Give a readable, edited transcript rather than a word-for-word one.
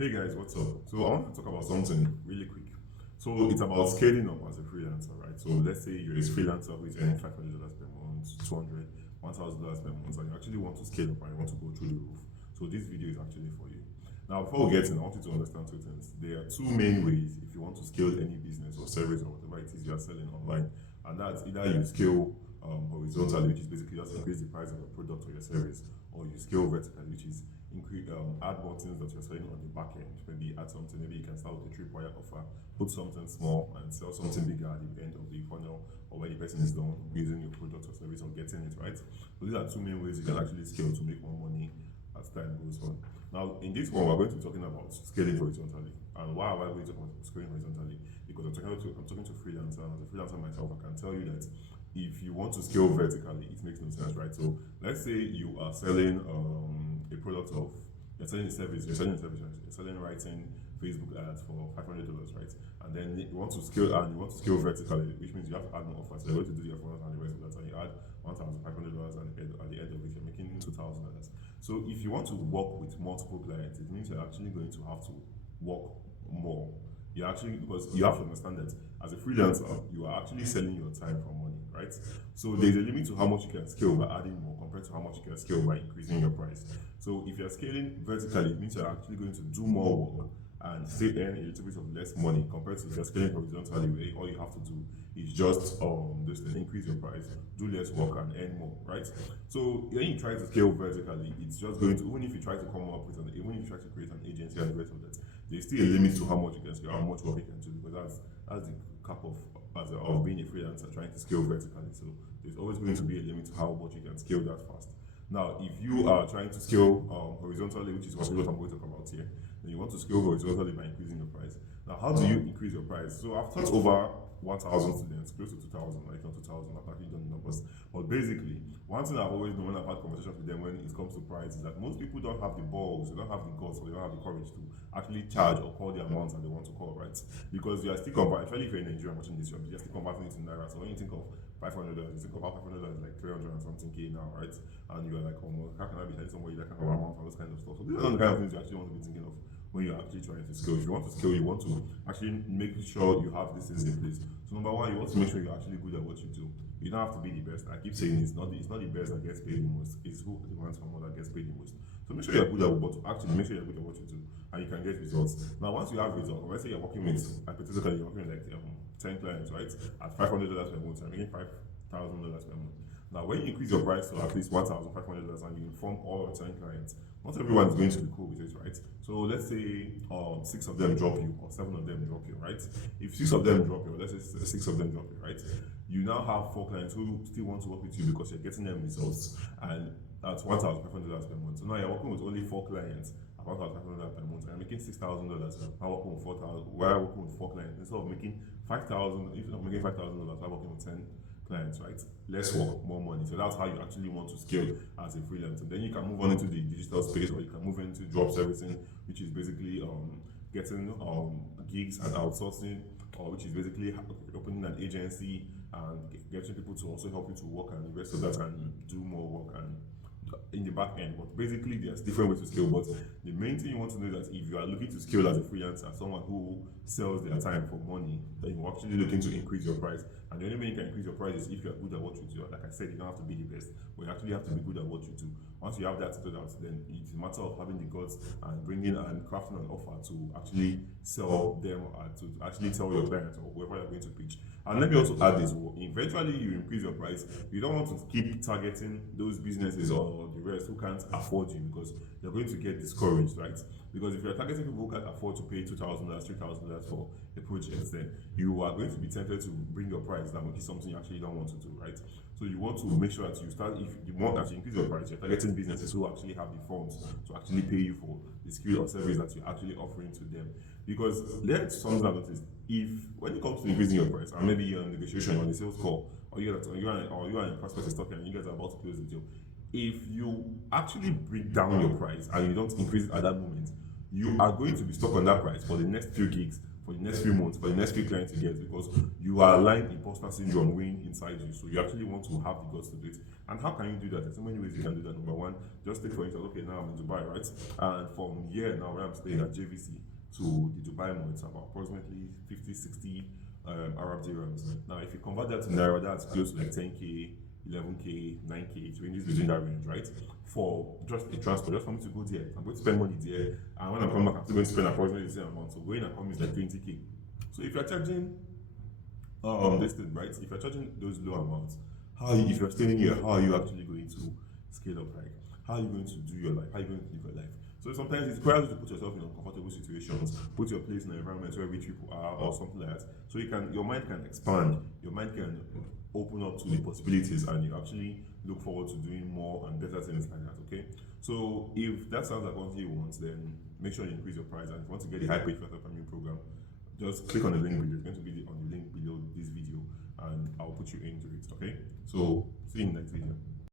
Hey guys, what's up? So I want to talk about something really quick. So it's about scaling up as a freelancer, right? So let's say you're a freelancer who is earning $500 per month, 200, $1,000 per month, and you actually want to scale up and you want to go through the roof. So this video is actually for you. Now, before we get in, I want you to understand two things. There are two main ways if you want to scale any business or service or whatever it is you are selling online, and that's either you scale horizontally, which is basically just increase the price of your product or your service, or you scale vertically, which is increase add more things that you're selling on the back end. Maybe add something. Maybe you can start with a tripwire offer, put something small, and sell something bigger at the end of the funnel, or when the person is done using your product or service or getting it right. So these are two main ways you can actually scale to make more money as time goes on. Now, in this one, we're going to be talking about scaling horizontally. And why am I going to talk about scaling horizontally? Because I'm talking to freelancer, and as a freelancer myself, I can tell you that if you want to scale vertically, it makes no sense, right? So let's say you are selling a product of you're selling a service, you're selling writing Facebook ads for $500, right? And then you want to scale vertically, which means you have to add more offers. So you're going to do your funnels and the rest of that, and you add $1,500, and at the end of it, you're making $2,000. So if you want to work with multiple clients, it means you're actually going to have to work more. You actually, because you have to understand that as a freelancer, you are actually selling your time for money, right? So there's a limit to how much you can scale by adding more compared to how much you can scale by increasing your price. So if you're scaling vertically, it means you're actually going to do more work and still earn a little bit of less money compared to if you're scaling horizontally, where all you have to do is just increase your price, do less work, and earn more, right? So when you try to scale vertically, it's just going to, even if you try to come up with even if you try to create an agency and the rest of that, there's still a limit to how much you can scale, how much work you can do, because that's the cap of being a freelancer trying to scale vertically. So there's always going to be a limit to how much you can scale that fast. Now, if you are trying to scale horizontally, which is what I'm going to talk about here, then you want to scale horizontally by increasing your price. Now, how do you increase your price? So I've taught over 1,000 students, close to 2,000, like not 2,000, I've actually done the numbers. But basically, one thing I've always known when I've had conversations with them when it comes to price is that most people don't have the balls, they don't have the guts, or they don't have the courage to actually charge or call the amounts that they want to call, right? Because you are still converting, especially if you're in Nigeria watching this, you're still converting it to Naira. So when you think of $500, you think of how $500 is like 300 and something K now, right? And you're like, oh, how can I be telling somebody that kind of amount for this kind of stuff? So these are not the kind of things you actually want to be thinking of when you're actually trying to scale. If you want to scale, you want to actually make sure you have these things in place. So number one, you want to make sure you're actually good at what you do. You don't have to be the best. I keep saying it's not the best that gets paid the most. It's who demands from more that gets paid the most. So make sure you're good at what actually make sure you're good at what you do, and you can get results. Now, once you have results, let's say you're working with hypothetically you're working with like 10 clients, right? At $500 per month, you're making $5,000 per month. Now, when you increase your price to at least $1,500 and you inform all your 10 clients, not everyone is going to be cool with it, right? So let's say 6 of them drop you or 7 of them drop you, right? If 6 of them drop you, or let's say 6 of them drop you, right? You now have 4 clients who still want to work with you because you're getting them results, and that's $1,500 per month. So now you're working with only 4 clients at $1,500 per month, and you're making $6,000. Now working with 4,000, while working with 4 clients, instead of making 5,000, if you're not making $5,000, while working with 10 clients, right? Less work, more money. So that's how you actually want to scale as a freelancer. Then you can move on into the digital space, or you can move into drop servicing, which is basically getting gigs and outsourcing, or which is basically opening an agency and getting people to also help you to work and the rest of that and do more work and in the back end. But basically there's different ways to scale. But the main thing you want to know is that if you are looking to scale as a freelancer, someone who sells their time for money, then you're actually looking to increase your price. And the only way you can increase your price is if you're good at what you do. Like I said, you don't have to be the best, but you actually have to be good at what you do. Once you have that settled out, then it's a matter of having the guts and bringing and crafting an offer to actually sell them, to actually tell your clients or whoever you're going to pitch. And let me also add this: eventually you increase your price. You don't want to keep targeting those businesses or the rest who can't afford you, because you're going to get discouraged, right? Because if you're targeting people who can't afford to pay $2,000, $3,000 for a project, then you are going to be tempted to bring your price down, which is something you actually don't want to do, right? So you want to make sure that you start, if you want to increase your price, you're targeting businesses who actually have the funds to actually pay you for the skill or service that you're actually offering to them. Because let's something I've noticed, if when it comes to increasing your price, and maybe you're in negotiation or on a sales call, or you're in a prospect is talking and you guys are about to close the deal, if you actually bring down your price and you don't increase it at that moment, you are going to be stuck on that price for the next few gigs for the next few months, for the next few clients you get, because you are aligned imposter syndrome weighing inside you. So you actually want to have the guts to do it. And how can you do that? There's so many ways you can do that. Number one, just take for instance, okay, now I'm in Dubai, right? And from here now where I'm staying at JVC to the Dubai mall, it's about approximately 50, 60 Arab dirhams. Now, if you convert that to Naira, that's close to like 10K, 11K, 9K, it ranges within that range, right? For just a transport, just for me to go there, I'm going to spend money there, and when I come back, I'm still going to spend approximately the same amount. So going and coming is like 20K. So if you're charging this thing, right? If you're charging those low amounts, if you're staying here, how are you actually going to scale up? Like, how are you going to do your life? How are you going to live your life? So sometimes it's requires you to put yourself in uncomfortable situations, put your place in an environment where rich people are, or something like that. So your mind can expand, your mind can open up to the possibilities, and you actually look forward to doing more and better things like that. Okay. So if that sounds like what you want, then make sure you increase your price. And if you want to get the high paid Freelancer Premium program, just click on the link below. It's going to be on the link below this video, and I'll put you into it. Okay. So see you in the next video.